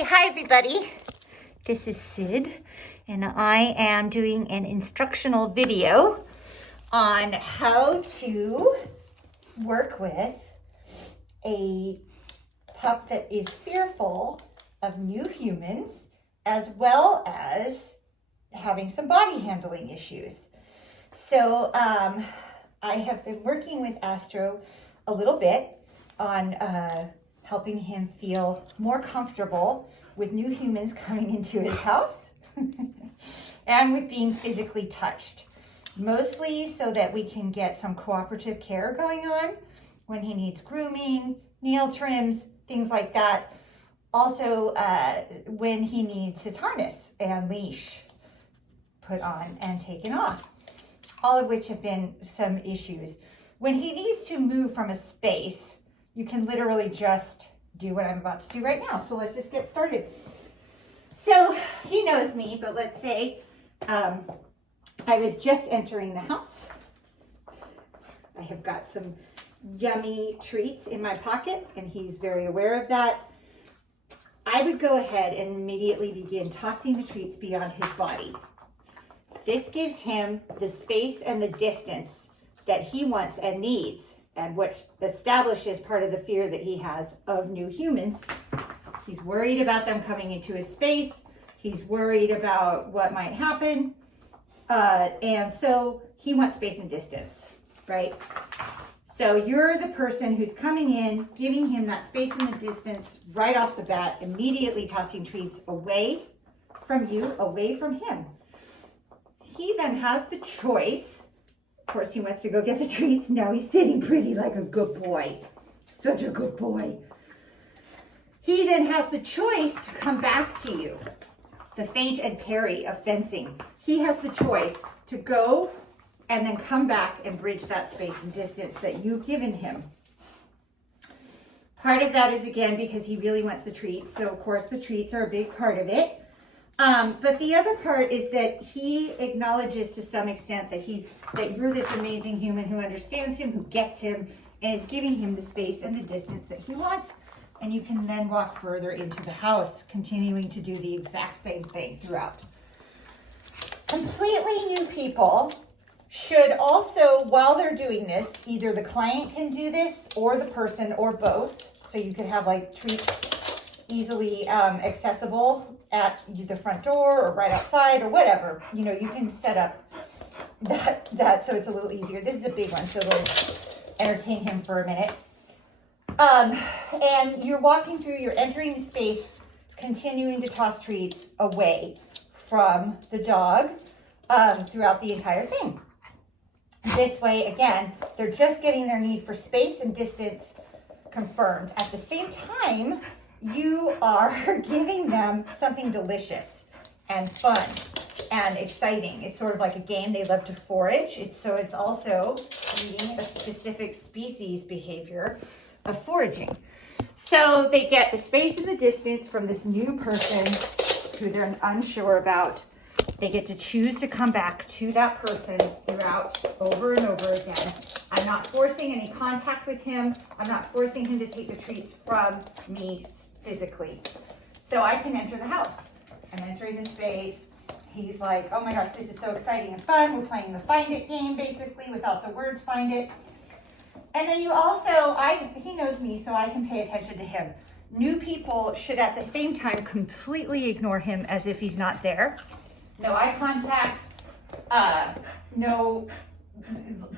Okay, hi everybody. This is Sid, and I am doing an instructional video on how to work with a pup that is fearful of new humans, as well as having some body handling issues. So I have been working with Astro a little bit on helping him feel more comfortable with new humans coming into his house and with being physically touched. Mostly so that we can get some cooperative care going on when he needs grooming, nail trims, things like that. Also, when he needs his harness and leash put on and taken off, all of which have been some issues. When he needs to move from a space, you can literally just do what I'm about to do right now. So let's just get started. So he knows me, but let's say I was just entering the house. I have got some yummy treats in my pocket, and he's very aware of that. I would go ahead and immediately begin tossing the treats beyond his body. This gives him the space and the distance that he wants and needs, and which establishes part of the fear that he has of new humans. He's worried about them coming into his space. He's worried about what might happen. And so he wants space and distance, right? So you're the person who's coming in, giving him that space and the distance right off the bat, immediately tossing treats away from you, away from him. He then has the choice. Of course, he wants to go get the treats. Now he's sitting pretty like a good boy. Such a good boy. He then has the choice to come back to you. The feint and parry of fencing. He has the choice to go and then come back and bridge that space and distance that you've given him. Part of that is, again, because he really wants the treats. So, of course, the treats are a big part of it. But the other part is that he acknowledges to some extent that you're this amazing human who understands him, who gets him, and is giving him the space and the distance that he wants. And you can then walk further into the house, continuing to do the exact same thing throughout. Completely new people should also, while they're doing this, either the client can do this or the person or both. So you could have like treats easily accessible at the front door or right outside or whatever. You know, you can set up that so it's a little easier. This is a big one, so it'll entertain him for a minute. And you're walking through, you're entering the space, continuing to toss treats away from the dog throughout the entire thing. This way, again, they're just getting their need for space and distance confirmed. At the same time, you are giving them something delicious and fun and exciting. It's sort of like a game. They love to forage. It's also meeting a specific species behavior of foraging. So they get the space and the distance from this new person who they're unsure about. They get to choose to come back to that person throughout, over and over again. I'm not forcing any contact with him. I'm not forcing him to take the treats from me physically. So I can enter the house. I'm entering the space. He's like, oh my gosh, this is so exciting and fun. We're playing the find it game, basically, without the words find it. And then you also, he knows me, so I can pay attention to him. New people should at the same time completely ignore him as if he's not there. No eye contact, no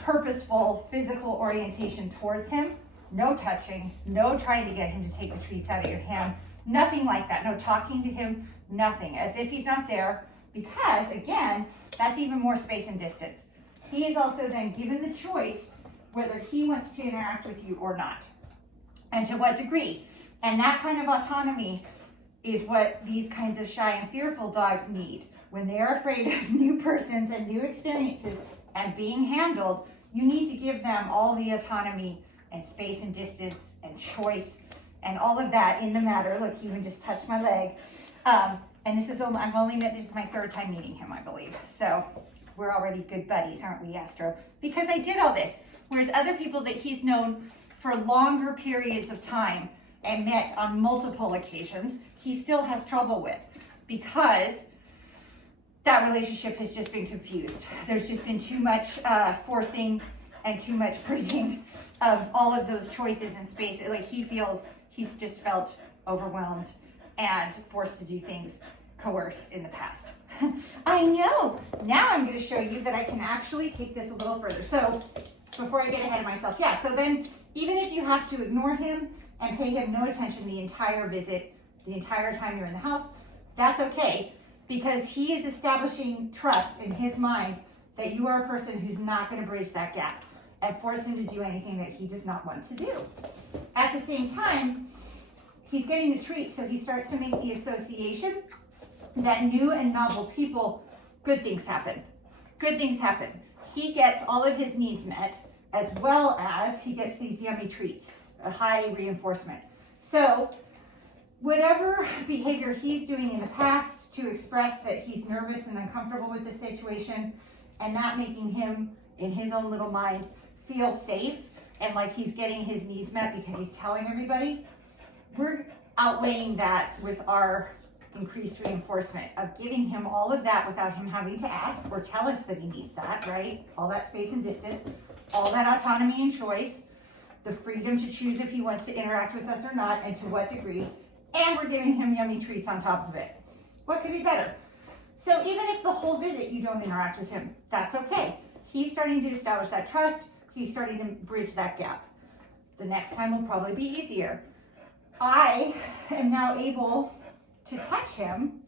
purposeful physical orientation towards him, no touching, no trying to get him to take the treats out of your hand, nothing like that. No talking to him, nothing, as if he's not there, because again, that's even more space and distance. He is also then given the choice whether he wants to interact with you or not, and to what degree. And that kind of autonomy is what these kinds of shy and fearful dogs need. When they are afraid of new persons and new experiences and being handled, you need to give them all the autonomy and space and distance and choice and all of that in the matter. Look, he even just touched my leg. And this is my third time meeting him, I believe. So we're already good buddies, aren't we, Astro? Because I did all this. Whereas other people that he's known for longer periods of time and met on multiple occasions, he still has trouble with, because that relationship has just been confused. There's just been too much forcing and too much bridging of all of those choices in space. Like he's just felt overwhelmed and forced to do things coerced in the past. I know. Now I'm going to show you that I can actually take this a little further. So before I get ahead of myself, yeah, so then even if you have to ignore him and pay him no attention the entire visit, the entire time you're in the house, that's okay, because he is establishing trust in his mind that you are a person who's not going to bridge that gap and force him to do anything that he does not want to do. At the same time, he's getting the treat, so he starts to make the association that new and novel people, good things happen. Good things happen. He gets all of his needs met, as well as he gets these yummy treats, a high reinforcement. So whatever behavior he's doing in the past to express that he's nervous and uncomfortable with the situation and not making him, in his own little mind, feel safe and like he's getting his needs met because he's telling everybody, we're outweighing that with our increased reinforcement of giving him all of that without him having to ask or tell us that he needs that, right? All that space and distance, all that autonomy and choice, the freedom to choose if he wants to interact with us or not and to what degree, and we're giving him yummy treats on top of it. What could be better? So even if the whole visit you don't interact with him, that's okay. He's starting to establish that trust. He's starting to bridge that gap. The next time will probably be easier. I am now able to touch him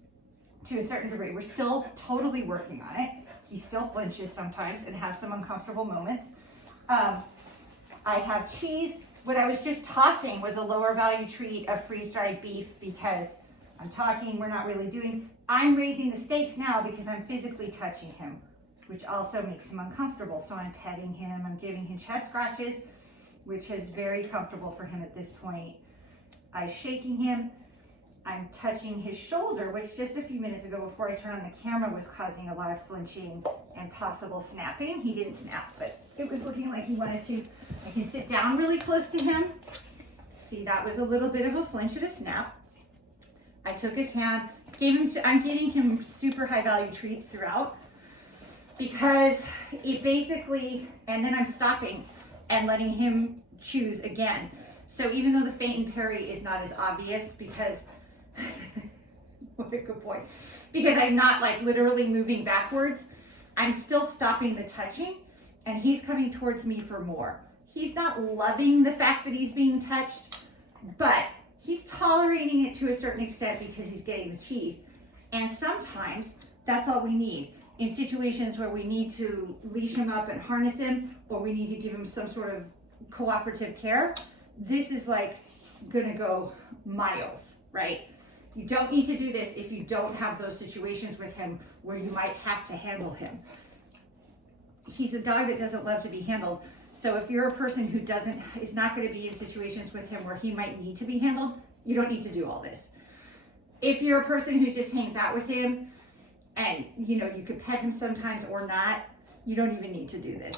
to a certain degree. We're still totally working on it. He still flinches sometimes and has some uncomfortable moments. I have cheese. What I was just tossing was a lower value treat of freeze-dried beef because I'm talking, we're not really doing. I'm raising the stakes now because I'm physically touching him, which also makes him uncomfortable. So I'm petting him, I'm giving him chest scratches, which is very comfortable for him at this point. I'm shaking him. I'm touching his shoulder, which just a few minutes ago before I turned on the camera was causing a lot of flinching and possible snapping. He didn't snap, but it was looking like he wanted to. I can sit down really close to him. See, that was a little bit of a flinch and a snap. I took his hand, I'm giving him super high value treats throughout because it basically, and then I'm stopping and letting him choose again. So even though the feint and parry is not as obvious because what a good point. Because I'm not like literally moving backwards, I'm still stopping the touching and he's coming towards me for more. He's not loving the fact that he's being touched, but he's tolerating it to a certain extent because he's getting the cheese. And sometimes that's all we need. In situations where we need to leash him up and harness him, or we need to give him some sort of cooperative care, this is like gonna go miles, right? You don't need to do this if you don't have those situations with him where you might have to handle him. He's a dog that doesn't love to be handled. So if you're a person who is not going to be in situations with him where he might need to be handled, you don't need to do all this. If you're a person who just hangs out with him and you could pet him sometimes or not, you don't even need to do this.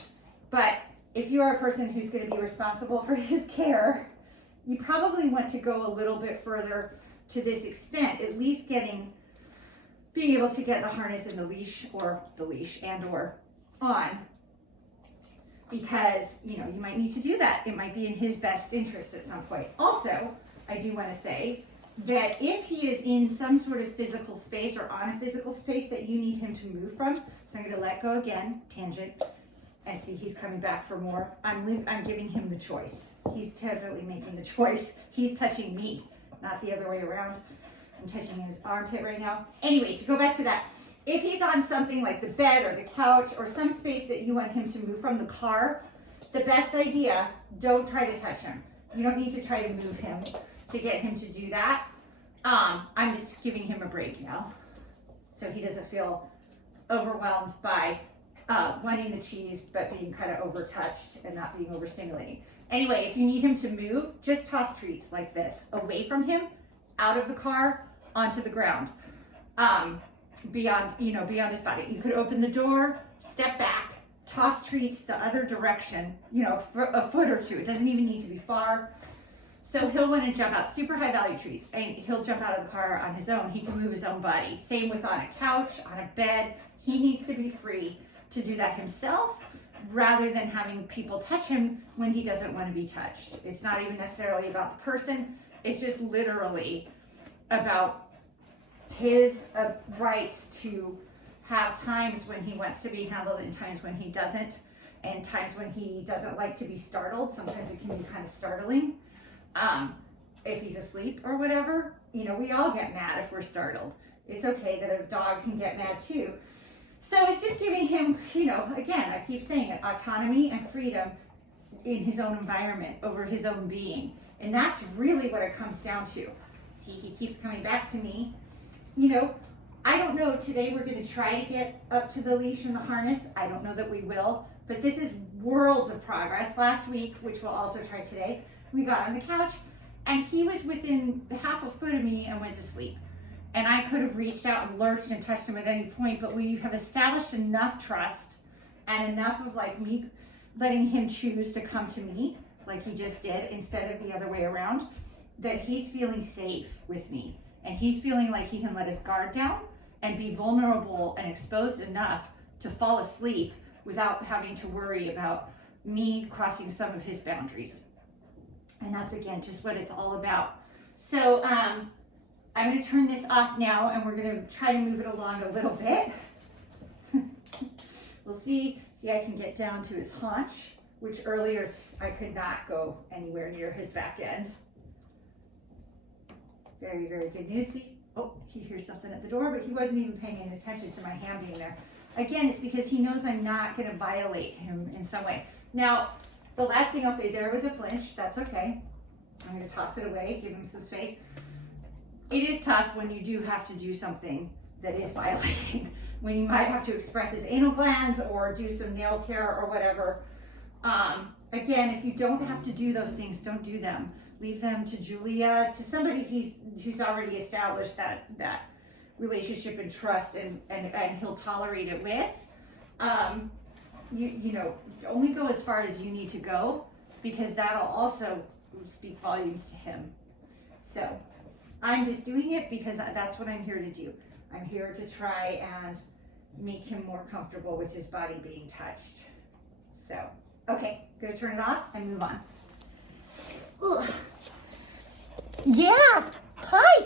But if you are a person who's going to be responsible for his care, you probably want to go a little bit further to this extent, at least being able to get the harness and the leash or on, because you might need to do that. It might be in his best interest at some point. Also, I do want to say that if he is in some sort of physical space or on a physical space that you need him to move from, so I'm going to let go again, tangent, and see he's coming back for more. I'm giving him the choice. He's definitely making the choice. He's touching me, not the other way around. I'm touching his armpit right now. Anyway, to go back to that, if he's on something like the bed or the couch or some space that you want him to move from, the car, the best idea, don't try to touch him. You don't need to try to move him to get him to do that. I'm just giving him a break now so he doesn't feel overwhelmed by wanting the cheese but being kind of overtouched and not being overstimulating. Anyway, if you need him to move, just toss treats like this away from him, out of the car, onto the ground, beyond his body. You could open the door, step back, toss treats the other direction, a foot or two. It doesn't even need to be far. So he'll want to jump out super high value treats, and he'll jump out of the car on his own. He can move his own body. Same with on a couch, on a bed. He needs to be free to do that himself rather than having people touch him when he doesn't want to be touched. It's not even necessarily about the person. It's just literally about his rights to have times when he wants to be handled and times when he doesn't, and times when he doesn't like to be startled. Sometimes it can be kind of startling. If he's asleep or whatever, you know, we all get mad if we're startled. It's okay that a dog can get mad too. So it's just giving him, you know, again, I keep saying it, autonomy and freedom in his own environment over his own being. And that's really what it comes down to. See, he keeps coming back to me. You know, I don't know, today we're going to try to get up to the leash and the harness. I don't know that we will, but this is worlds of progress. Last week, which we'll also try today, we got on the couch and he was within half a foot of me and went to sleep. And I could have reached out and lurched and touched him at any point, but we have established enough trust and enough of like me letting him choose to come to me like he just did instead of the other way around, that he's feeling safe with me. And he's feeling like he can let his guard down and be vulnerable and exposed enough to fall asleep without having to worry about me crossing some of his boundaries. And that's, again, just what it's all about. So I'm going to turn this off now, and we're going to try to move it along a little bit. We'll see. See, I can get down to his haunch, which earlier I could not go anywhere near his back end. Very, very good news. See, oh, he hears something at the door, but he wasn't even paying any attention to my hand being there. Again, it's because he knows I'm not going to violate him in some way. Now, the last thing I'll say, there was a flinch. That's okay. I'm going to toss it away, give him some space. It is tough when you do have to do something that is violating, when you might have to express his anal glands or do some nail care or whatever. Again, if you don't have to do those things, don't do them. Leave them to Julia, to somebody who's already established that relationship and trust, and he'll tolerate it with. You know, only go as far as you need to go, because that'll also speak volumes to him. So I'm just doing it because that's what I'm here to do. I'm here to try and make him more comfortable with his body being touched. So, okay, gonna turn it off and move on. Ugh. Yeah, hi.